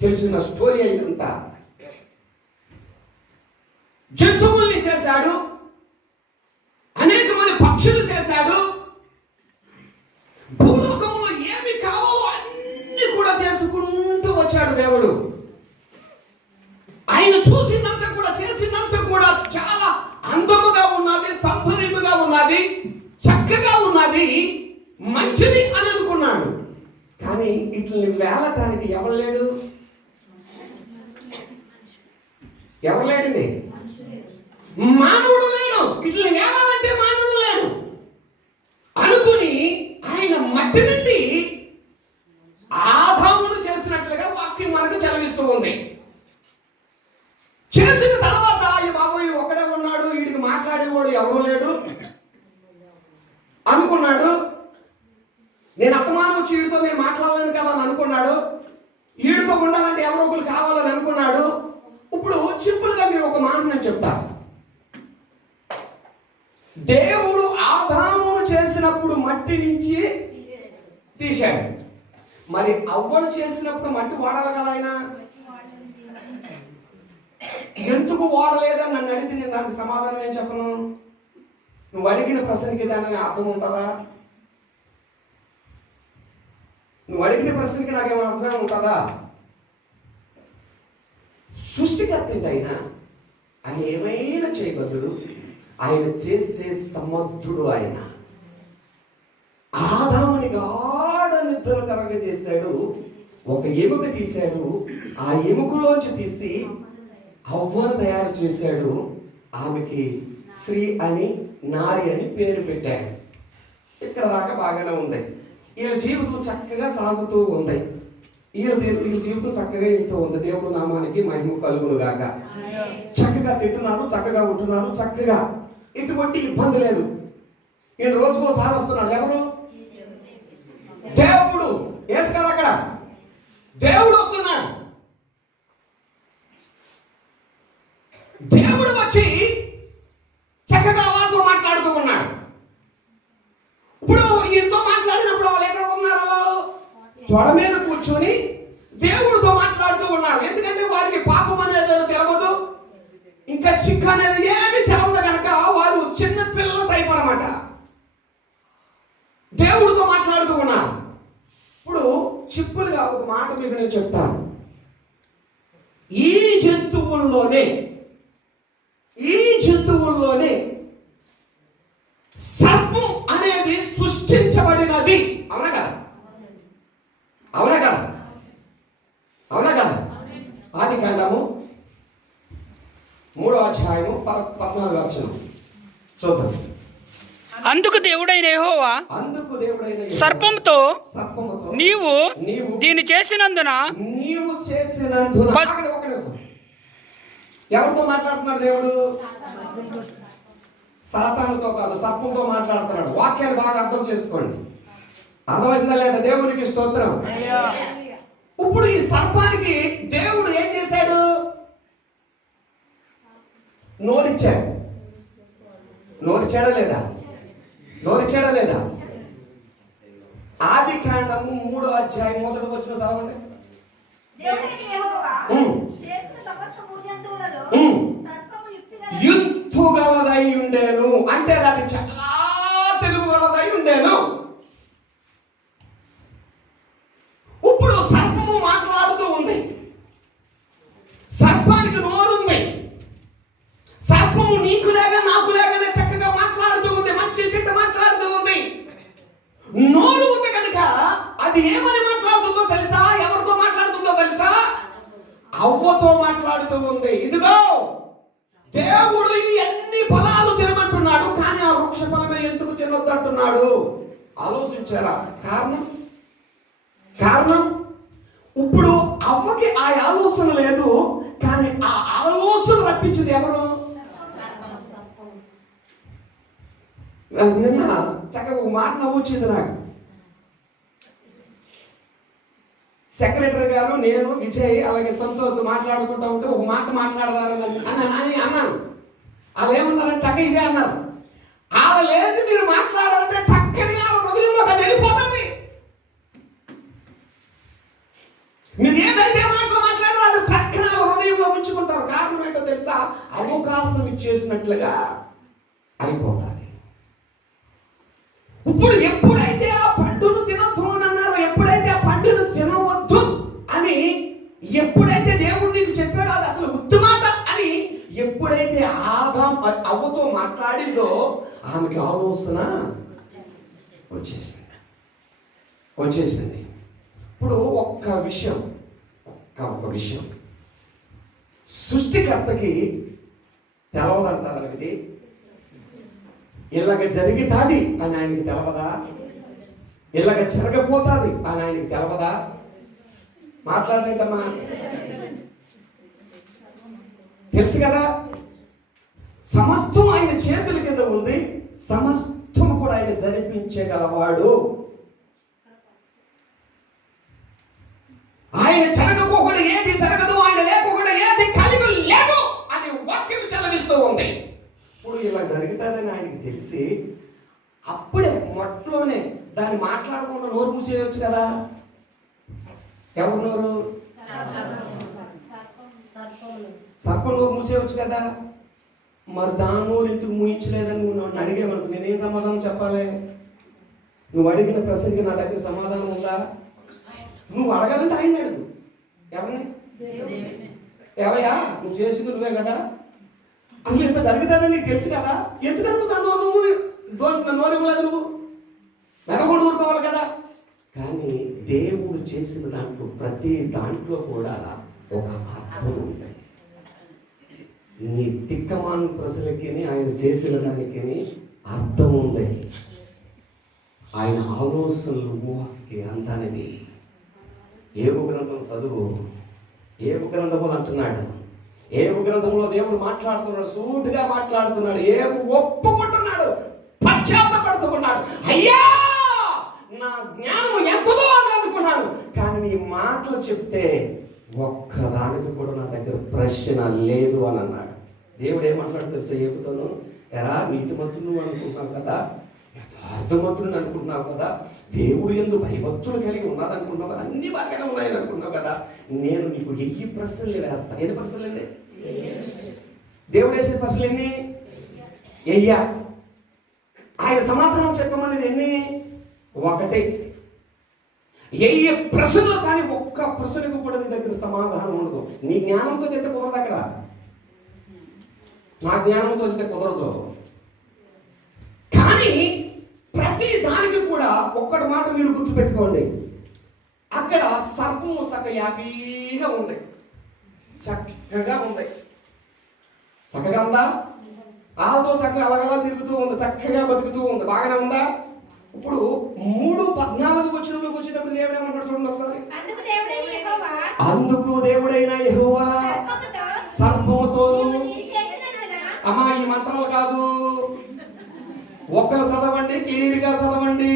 తెలిసిన స్టోరీ ఇదంతా. జంతువుల్ని చేశాడు, అనేకమంది పక్షులు చేశాడు, భూలోకంలో ఏమి కావాలో అన్ని కూడా చేసుకుంటూ వచ్చాడు దేవుడు. ఆయన చూసినంత కూడా, చేసినంత కూడా చాలా అందముగా ఉన్నది, సౌందర్యముగా ఉన్నది, చక్కగా ఉన్నది, మంచిది అని అనుకున్నాడు. కానీ ఇట్లని వేలటానికి ఎవరు లేడు? ఎవరు లేడండి? మానవుడు లేడు. ఇట్లని వేలాలంటే మానవుడు లేడు అనుకుని ఆయన మట్టి నుండి ఆదామును చేసినట్లుగా వాక్యం మనకు చదివిస్తూ ఉంది. చేసిన తర్వాత ఈ బాబోయ్ ఒకడే ఉన్నాడు, వీడికి మాట్లాడేవాడు ఎవరూ లేడు అనుకున్నాడు. నేను అత్తమానం వచ్చి వీడితో నేను మాట్లాడలేను కదా అని అనుకున్నాడు. వీడితో ఉండాలంటే ఎవరో ఒకరు కావాలని అనుకున్నాడు. ఇప్పుడు సింపుల్గా మీరు ఒక మాట నేను చెప్తా. దేవుడు ఆదామును చేసినప్పుడు మట్టి నుంచి తీశాడు. మరి అవ్వను చేసినప్పుడు మట్టి వాడాలి కదా ఆయన. ఎందుకు వాడలేదని నన్ను అడిగితే నేను దానికి సమాధానం ఏం చెప్పను? నువ్వు అడిగిన ప్రశ్నకి దానికి అర్థం ఉంటుందా? నువ్వు అడిగిన ప్రశ్నకి నాకేమో అర్థం ఉంటుందా? సృష్టికర్త అయినా ఆయన ఏమైనా చేయగలడు. ఆయన చేసే సమర్థుడు. ఆయన ఆదాముని గాఢ నిద్ర కరగ చేశాడు. ఒక ఎముక తీశాడు. ఆ ఎముకలోంచి తీసి అవ్వను తయారు చేశాడు. ఆమెకి స్త్రీ అని, నారి అని పేరు పెట్టాడు. ఇక్కడ దాకా బాగానే ఉంది. వీళ్ళ జీవితం చక్కగా సాగుతూ ఉంది. వీళ్ళ జీవితం చక్కగా వెళ్తూ ఉంది. దేవుడు నామానికి మహిమ కలుగును గాక. చక్కగా తింటున్నారు, చక్కగా ఉంటున్నారు, చక్కగా ఎటువంటి ఇబ్బంది లేదు. ఈయన రోజుకోసారి వస్తున్నాడు. ఎవరు? దేవుడు. ఏసు కదా అక్కడ దేవుడు వస్తున్నాడు. దేవుడు వచ్చి చక్కగా వాళ్ళతో మాట్లాడుతూ ఉన్నాడు. ఇప్పుడు ఈయనతో మాట్లాడినప్పుడు వాళ్ళు ఎక్కడ ఉన్నారు? తొడ మీద కూర్చొని దేవుడితో మాట్లాడుతూ ఉన్నారు. ఎందుకంటే వారికి పాపం అనేది తెలవదు, ఇంకా సిక్కు అనేది ఏమి తెలవదు కనుక వారు చిన్న పిల్లల టైప్ అన్నమాట. దేవుడితో మాట్లాడుతూ ఉన్నారు. ఇప్పుడు సింపుల్గా ఒక మాట మీకు నేను చెప్తాను. ఈ జంతువుల్లోనే సర్పం అనేది సృష్టించబడినది. అవునా కదా? అవునా కదా? అవునా కదా? ఆదికాండము 3వ అధ్యాయము 14వ వచనం చూద్దాం. అందుకు దేవుడైన యెహోవా సర్పంతో నీవు దీన్ని చేసినందున ఎవరితో మాట్లాడుతున్నాడు దేవుడు? సాతానుతో కాదు, సర్పంతో మాట్లాడుతున్నాడు. వాక్యాలు బాగా అర్థం చేసుకోండి. అర్థమైందా లేదా? దేవునికి స్తోత్రం. ఇప్పుడు ఈ సర్పానికి దేవుడు ఏం చేశాడు? నోరిచ్చాడు. నోరిచ్చాడా లేదా? నోరిచ్చాడా లేదా? ఆదికాండము 3వ అధ్యాయం 1వ వచనం చదవండి. యుక్తుగలదై ఉండేను అంటే అది చాలా తెలుగుగలదై ఉండేను. ఇప్పుడు సర్పము మాట్లాడుతూ ఉంది. సర్పానికి నోరుంది. సర్పము నీకు లేక నాకు లేకనే చక్కగా మాట్లాడుతూ ఉంది. మంచి చెడ్డ మాట్లాడుతూ ఉంది. నోరు ఉంది కనుక అది ఏమని మాట్లాడుతుందో తెలుసా? ఎవరితో మాట్లాడుతుందో తెలుసా? అవ్వతో మాట్లాడుతూ ఉంది. ఇదిగో దేవుడు ఈ అన్ని ఫలాలు తినమంటున్నాడు, కానీ ఆ వృక్ష ఫలమే ఎందుకు తినొద్దు అంటున్నాడు? ఆలోచించారా? కారణం ఇప్పుడు అవ్వకి ఆ ఆలోచన లేదు, కానీ ఆ ఆలోచన రప్పించింది ఎవరు? నిన్న చక్కగా ఒక మాట నవ్వొచ్చింది నాకు. సెక్రటరీ గారు, నేను, విజయ్ అలాగే సంతోష్ మాట్లాడుకుంటా ఉంటే ఒక మాట మాట్లాడదారని అన్నాను. వాళ్ళు ఏమన్నారంటే టక్క ఇదే అన్నారు. వాళ్ళ లేదు మీరు మాట్లాడాలంటే టక్కని వాళ్ళ హృదయంలో వెళ్ళిపోతుంది. మీరు ఏదైతే మాటలు అవకాశం ఇచ్చేసినట్లుగా అయిపోతుంది. ఇప్పుడు ఎప్పుడైతే ఆ పండును తినొద్దు అని అన్నారు, ఎప్పుడైతే ఆ పండును తినవద్దు అని ఎప్పుడైతే దేవుడు నీకు చెప్పాడో అది అసలు ఉత్తు మాట అని ఎప్పుడైతే ఆదాం అవ్వతో మాట్లాడిందో ఆమెకి ఆలోచన వచ్చేసింది. ఇప్పుడు ఒక్క విషయం సృష్టికర్తకి తెలవదంటారు. ఇది ఇలాగ జరుగుతాది అని ఆయనకి తెలవదా? ఇలాగ జరగపోతాది అని ఆయనకి తెలవదా? మాట్లాడలేదమ్మా, తెలుసు కదా. సమస్తం ఆయన చేతుల కింద ఉంది, సమస్తం కూడా ఆయన జరిపించగలవాడు. ఆయన జరగకపోకుండా ఏది జరగదు, ఆయన లేకపోకుండా ఏది కలిగి లేదు అని వాక్యం చలవిస్తూ ఉంది. ఇప్పుడు ఇలా జరుగుతుందని ఆయనకి తెలిసి అప్పుడే మొట్టలోనే దాన్ని మాట్లాడకుండా నోరు మూసేయవచ్చు కదా. ఎవరు నోరు? సర్పం నోరు మూసేయవచ్చు కదా. మరి దాని నోరు ఎందుకు మూయించలేదని నువ్వు నన్ను అడిగేవనుకో, నేనేం సమాధానం చెప్పాలి? నువ్వు అడిగిన ప్రశ్నకి నా దగ్గర సమాధానం ఉందా? నువ్వు అడగాలంటే ఆయన అడుగు. ఎవరిని? ఏవయ్యా నువ్వు చేసింది నువ్వే కదా, అసలు ఇంత జరుగుతుందని నీకు తెలుసు కదా, ఎందుకని నువ్వు దాన్ని నోరు ఇవ్వలేదు? నువ్వు వెనకుండా ఊరుకోవాలి కదా. కానీ దేవుడు చేసిన దాంట్లో ప్రతి దాంట్లో కూడా ఒక అర్థం ఉంది. నీ తిక్కమాను ప్రజలకి ఆయన చేసిన దానికి అర్థం ఉంది. ఆయన ఆలోచనలు ఊహకి అంతనేది. ఏబు గ్రంథం చదువు. ఏబు గ్రంథములు అంటున్నాడు, ఏబు గ్రంథంలో దేవుడు మాట్లాడుతున్నాడు, సూటిగా మాట్లాడుతున్నాడు. ఏబు ఒప్పుకుంటున్నాడు, పశ్చాత్తపడుతున్నాడు. అయ్యా నా జ్ఞానం ఎంతదో అని అనుకున్నాను, కానీ నీ మాటలు చెప్తే ఒక్కదానికి కూడా నా దగ్గర ప్రశ్న లేదు అని అన్నాడు. దేవుడు ఏమంటాడు తెలుసా ఏబుతోను? ఎరా నీతిమంతులు అనుకుంటున్నావు కదా, యథార్థవంతులను అనుకుంటున్నావు కదా, దేవుడు యందు భయభక్తులు కలిగి ఉన్నది అనుకుంటున్నావు కదా, అన్ని బాగానే ఉన్నాయని అనుకుంటున్నావు కదా, నేను నీకు 1000 ప్రశ్నలు వేస్తాను. ఎన్ని ప్రశ్నలు అండి? దేవుడు వేసే ప్రశ్నలు ఎన్ని? 1000. ఆయన సమాధానం చెప్పమనేది ఎన్ని? 1. 1000 ప్రశ్నలు, కానీ ఒక్క ప్రశ్నకు కూడా నీ దగ్గర సమాధానం ఉండదు. నీ జ్ఞానంతో అయితే కుదరదు. అక్కడ నా జ్ఞానంతో అయితే కుదరదు. కానీ ప్రతి దానికి కూడా ఒక్కటి మాట మీరు గుర్తుపెట్టుకోండి. అక్కడ సర్పము హ్యాపీగా ఉంది, చక్కగా ఉంది. చక్కగా ఉందా? ఆతో చక్కగా అలాగలా తిరుగుతూ ఉంది, చక్కగా బతుకుతూ ఉంది, బాగానే ఉందా? ఇప్పుడు 3:14 వచనంలోకి వచ్చేటప్పుడు దేవుడు ఏమంటాడు చూడండి ఒకసారి. అందుకు దేవుడైన యెహోవా సర్పముతో, అమ్మా ఈ మంత్రాలు కాదు, ఒక్కరు చదవండి, క్లియర్ గా చదవండి.